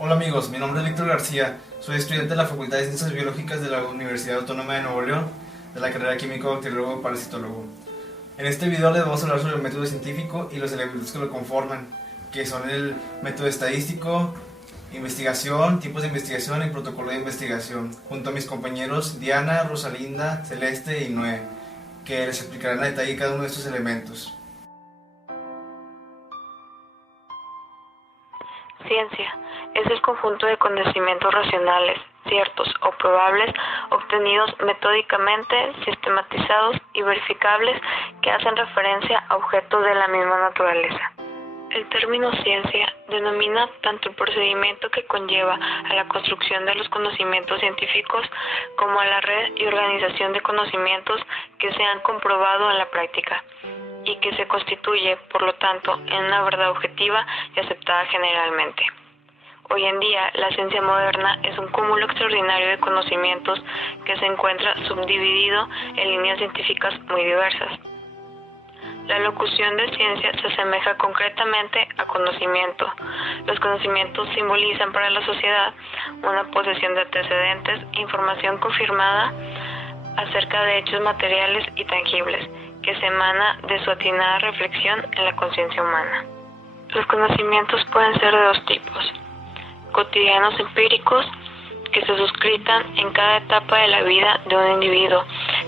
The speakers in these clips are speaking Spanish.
Hola amigos, mi nombre es Víctor García, soy estudiante de la Facultad de Ciencias Biológicas de la Universidad Autónoma de Nuevo León, de la carrera Químico-Bacteriólogo Parasitólogo. En este video les vamos a hablar sobre el método científico y los elementos que lo conforman, que son el método estadístico, investigación, tipos de investigación y protocolo de investigación, junto a mis compañeros Diana, Rosalinda, Celeste y Noé, que les explicarán a detalle cada uno de estos elementos. Ciencia es el conjunto de conocimientos racionales, ciertos o probables, obtenidos metódicamente, sistematizados y verificables que hacen referencia a objetos de la misma naturaleza. El término ciencia denomina tanto el procedimiento que conlleva a la construcción de los conocimientos científicos como a la red y organización de conocimientos que se han comprobado en la práctica y que se constituye, por lo tanto, en una verdad objetiva y aceptada generalmente. Hoy en día, la ciencia moderna es un cúmulo extraordinario de conocimientos que se encuentra subdividido en líneas científicas muy diversas. La locución de ciencia se asemeja concretamente a conocimiento. Los conocimientos simbolizan para la sociedad una posesión de antecedentes e información confirmada acerca de hechos materiales y tangibles, que se emana de su atinada reflexión en la conciencia humana. Los conocimientos pueden ser de dos tipos: cotidianos empíricos, que se suscritan en cada etapa de la vida de un individuo,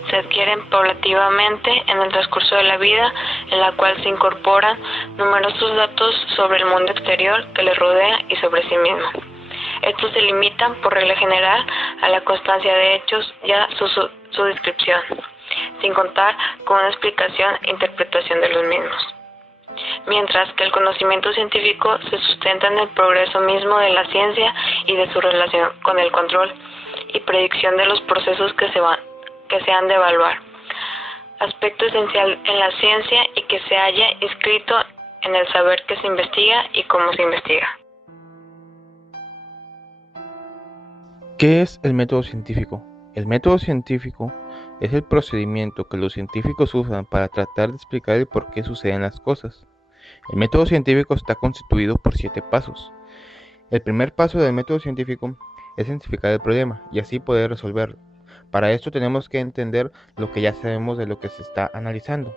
se adquieren paulativamente en el transcurso de la vida, en la cual se incorporan numerosos datos sobre el mundo exterior que le rodea y sobre sí mismo. Estos se limitan, por regla general, a la constancia de hechos y a su descripción, sin contar con una explicación e interpretación de los mismos. Mientras que el conocimiento científico se sustenta en el progreso mismo de la ciencia y de su relación con el control y predicción de los procesos que se han de evaluar, aspecto esencial en la ciencia y que se halla inscrito en el saber que se investiga y cómo se investiga. ¿Qué es el método científico? El método científico es el procedimiento que los científicos usan para tratar de explicar el por qué suceden las cosas. El método científico está constituido por 7 pasos. El primer paso del método científico es identificar el problema y así poder resolverlo. Para esto tenemos que entender lo que ya sabemos de lo que se está analizando.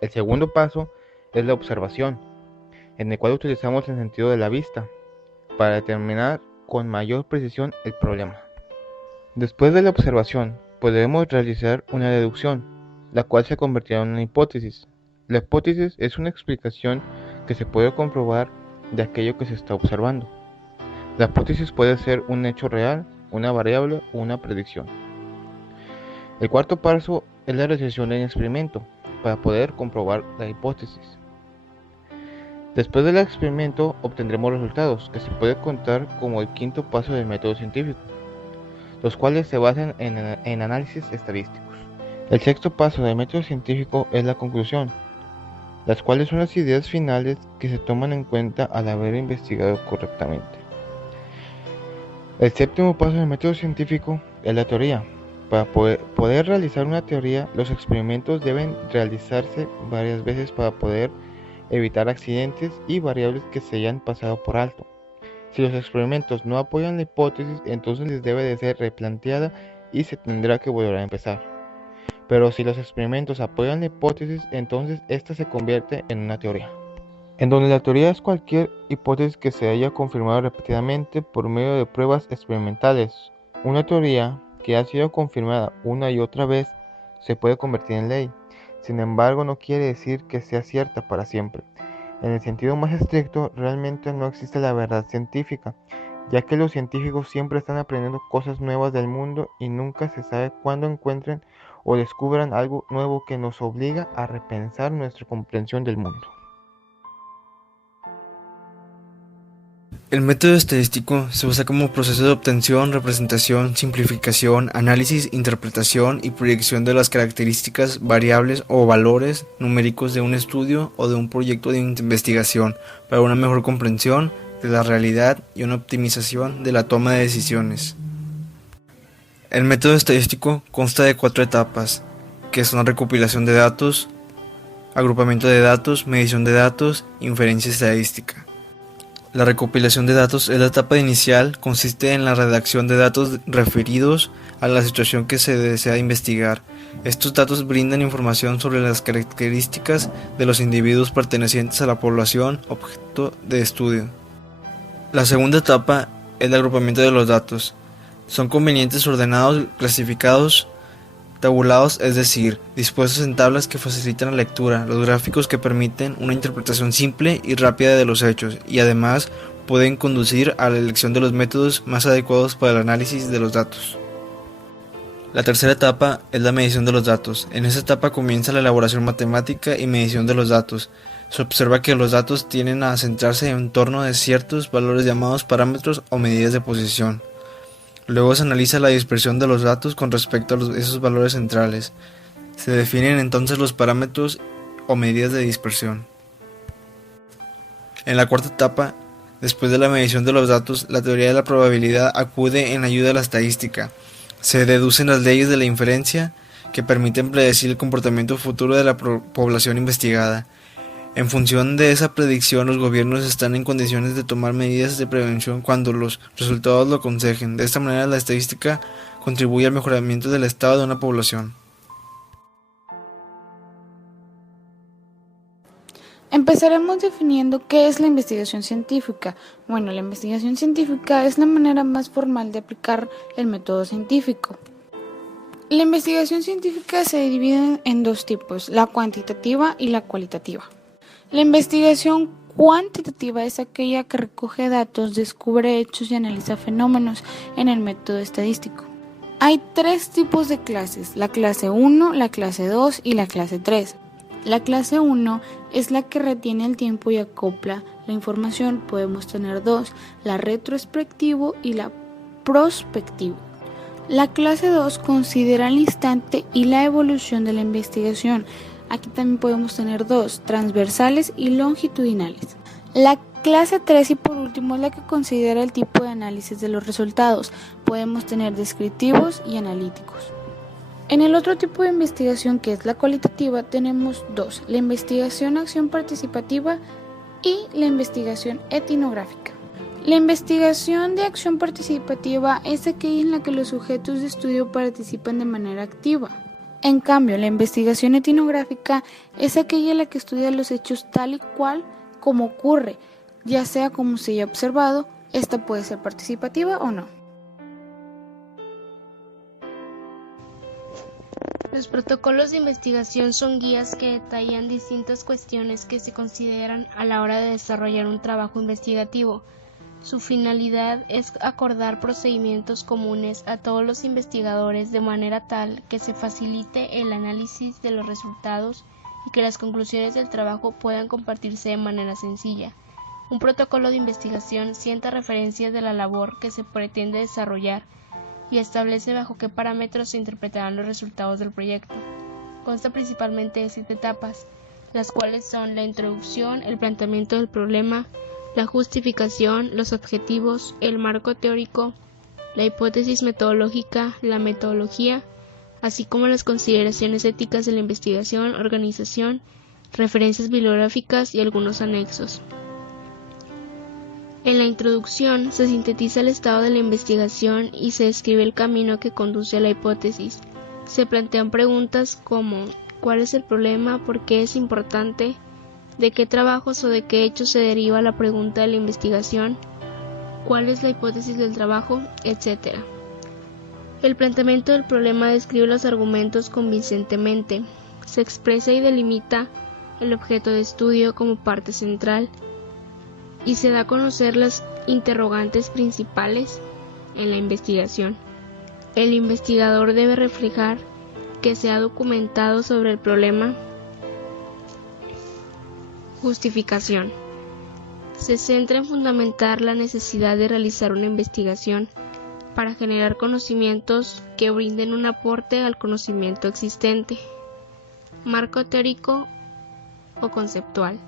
El segundo paso es la observación, en el cual utilizamos el sentido de la vista para determinar con mayor precisión el problema. Después de la observación, podemos realizar una deducción, la cual se convertirá en una hipótesis. La hipótesis es una explicación que se puede comprobar de aquello que se está observando. La hipótesis puede ser un hecho real, una variable o una predicción. El cuarto paso es la realización de un experimento para poder comprobar la hipótesis. Después del experimento obtendremos resultados que se puede contar como el quinto paso del método científico, los cuales se basan en análisis estadísticos. El sexto paso del método científico es la conclusión, las cuales son las ideas finales que se toman en cuenta al haber investigado correctamente. El séptimo paso del método científico es la teoría. Para poder realizar una teoría, los experimentos deben realizarse varias veces para poder evitar accidentes y variables que se hayan pasado por alto. Si los experimentos no apoyan la hipótesis, entonces les debe de ser replanteada y se tendrá que volver a empezar. Pero si los experimentos apoyan la hipótesis, entonces esta se convierte en una teoría, en donde la teoría es cualquier hipótesis que se haya confirmado repetidamente por medio de pruebas experimentales. Una teoría que ha sido confirmada una y otra vez se puede convertir en ley. Sin embargo, no quiere decir que sea cierta para siempre. En el sentido más estricto, realmente no existe la verdad científica, ya que los científicos siempre están aprendiendo cosas nuevas del mundo y nunca se sabe cuándo encuentren o descubran algo nuevo que nos obliga a repensar nuestra comprensión del mundo. El método estadístico se usa como proceso de obtención, representación, simplificación, análisis, interpretación y proyección de las características, variables o valores numéricos de un estudio o de un proyecto de investigación para una mejor comprensión de la realidad y una optimización de la toma de decisiones. El método estadístico consta de 4 etapas, que son la recopilación de datos, agrupamiento de datos, medición de datos, inferencia estadística. La recopilación de datos es la etapa inicial, consiste en la redacción de datos referidos a la situación que se desea investigar. Estos datos brindan información sobre las características de los individuos pertenecientes a la población objeto de estudio. La segunda etapa es el agrupamiento de los datos. Son convenientes ordenados, clasificados, tabulados, es decir, dispuestos en tablas que facilitan la lectura, los gráficos que permiten una interpretación simple y rápida de los hechos y además pueden conducir a la elección de los métodos más adecuados para el análisis de los datos. La tercera etapa es la medición de los datos. En esta etapa comienza la elaboración matemática y medición de los datos. Se observa que los datos tienden a centrarse en torno de ciertos valores llamados parámetros o medidas de posición. Luego se analiza la dispersión de los datos con respecto a esos valores centrales. Se definen entonces los parámetros o medidas de dispersión. En la cuarta etapa, después de la medición de los datos, la teoría de la probabilidad acude en ayuda de la estadística. Se deducen las leyes de la inferencia que permiten predecir el comportamiento futuro de la población investigada. En función de esa predicción, los gobiernos están en condiciones de tomar medidas de prevención cuando los resultados lo aconsejen. De esta manera, la estadística contribuye al mejoramiento del estado de una población. Empezaremos definiendo qué es la investigación científica. Bueno, la investigación científica es la manera más formal de aplicar el método científico. La investigación científica se divide en dos tipos, la cuantitativa y la cualitativa. La investigación cuantitativa es aquella que recoge datos, descubre hechos y analiza fenómenos en el método estadístico. Hay tres tipos de clases, la clase 1, la clase 2 y la clase 3. La clase 1 es la que retiene el tiempo y acopla la información. Podemos tener dos, la retrospectivo y la prospectivo. La clase 2 considera el instante y la evolución de la investigación. Aquí también podemos tener dos, transversales y longitudinales. La clase 3 y por último es la que considera el tipo de análisis de los resultados. Podemos tener descriptivos y analíticos. En el otro tipo de investigación, que es la cualitativa, tenemos dos, la investigación acción participativa y la investigación etnográfica. La investigación de acción participativa es aquella en la que los sujetos de estudio participan de manera activa. En cambio, la investigación etnográfica es aquella en la que estudia los hechos tal y cual como ocurre, ya sea como se haya observado, esta puede ser participativa o no. Los protocolos de investigación son guías que detallan distintas cuestiones que se consideran a la hora de desarrollar un trabajo investigativo. Su finalidad es acordar procedimientos comunes a todos los investigadores de manera tal que se facilite el análisis de los resultados y que las conclusiones del trabajo puedan compartirse de manera sencilla. Un protocolo de investigación sienta referencias de la labor que se pretende desarrollar y establece bajo qué parámetros se interpretarán los resultados del proyecto. Consta principalmente de 7 etapas, las cuales son la introducción, el planteamiento del problema, la justificación, los objetivos, el marco teórico, la hipótesis metodológica, la metodología, así como las consideraciones éticas de la investigación, organización, referencias bibliográficas y algunos anexos. En la introducción se sintetiza el estado de la investigación y se describe el camino que conduce a la hipótesis. Se plantean preguntas como ¿cuál es el problema? ¿Por qué es importante? ¿De qué trabajos o de qué hechos se deriva la pregunta de la investigación? ¿Cuál es la hipótesis del trabajo? Etcétera. El planteamiento del problema describe los argumentos convincentemente. Se expresa y delimita el objeto de estudio como parte central y se da a conocer las interrogantes principales en la investigación. El investigador debe reflejar que se ha documentado sobre el problema. Justificación. Se centra en fundamentar la necesidad de realizar una investigación para generar conocimientos que brinden un aporte al conocimiento existente. Marco teórico o conceptual.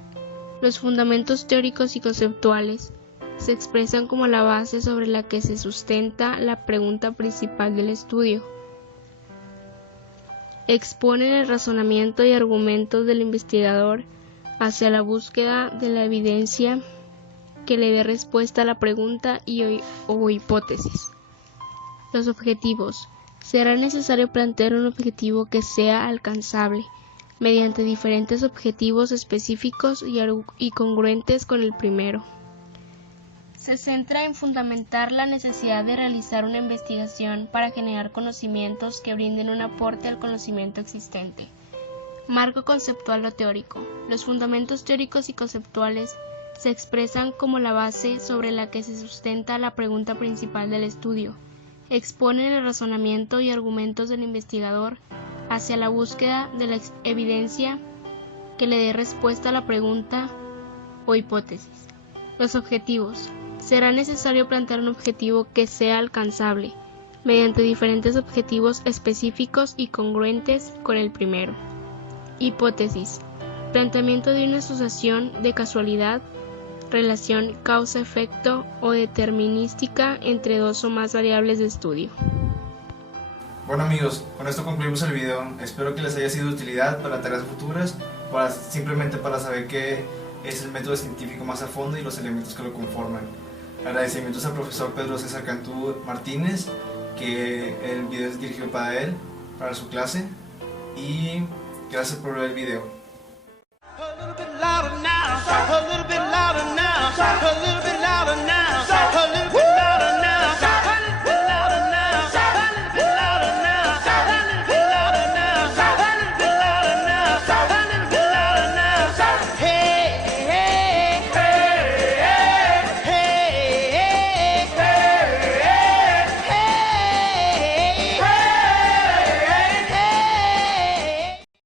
Los fundamentos teóricos y conceptuales se expresan como la base sobre la que se sustenta la pregunta principal del estudio. Exponen el razonamiento y argumentos del investigador hacia la búsqueda de la evidencia que le dé respuesta a la pregunta o hipótesis. Los objetivos. Será necesario plantear un objetivo que sea alcanzable, mediante diferentes objetivos específicos y congruentes con el primero. Se centra en fundamentar la necesidad de realizar una investigación para generar conocimientos que brinden un aporte al conocimiento existente. Marco conceptual o teórico. Los fundamentos teóricos y conceptuales se expresan como la base sobre la que se sustenta la pregunta principal del estudio. Exponen el razonamiento y argumentos del investigador hacia la búsqueda de la evidencia que le dé respuesta a la pregunta o hipótesis. Los objetivos. Será necesario plantear un objetivo que sea alcanzable, mediante diferentes objetivos específicos y congruentes con el primero. Hipótesis. Planteamiento de una asociación de casualidad, relación causa-efecto o determinística entre dos o más variables de estudio. Bueno amigos, con esto concluimos el video. Espero que les haya sido de utilidad para tareas futuras, simplemente para saber qué es el método científico más a fondo y los elementos que lo conforman. Agradecimientos al profesor Pedro César Cantú Martínez, que el video es dirigido para él, para su clase, y gracias por ver el video. A little bit louder now, a little bit louder now, a little bit louder now.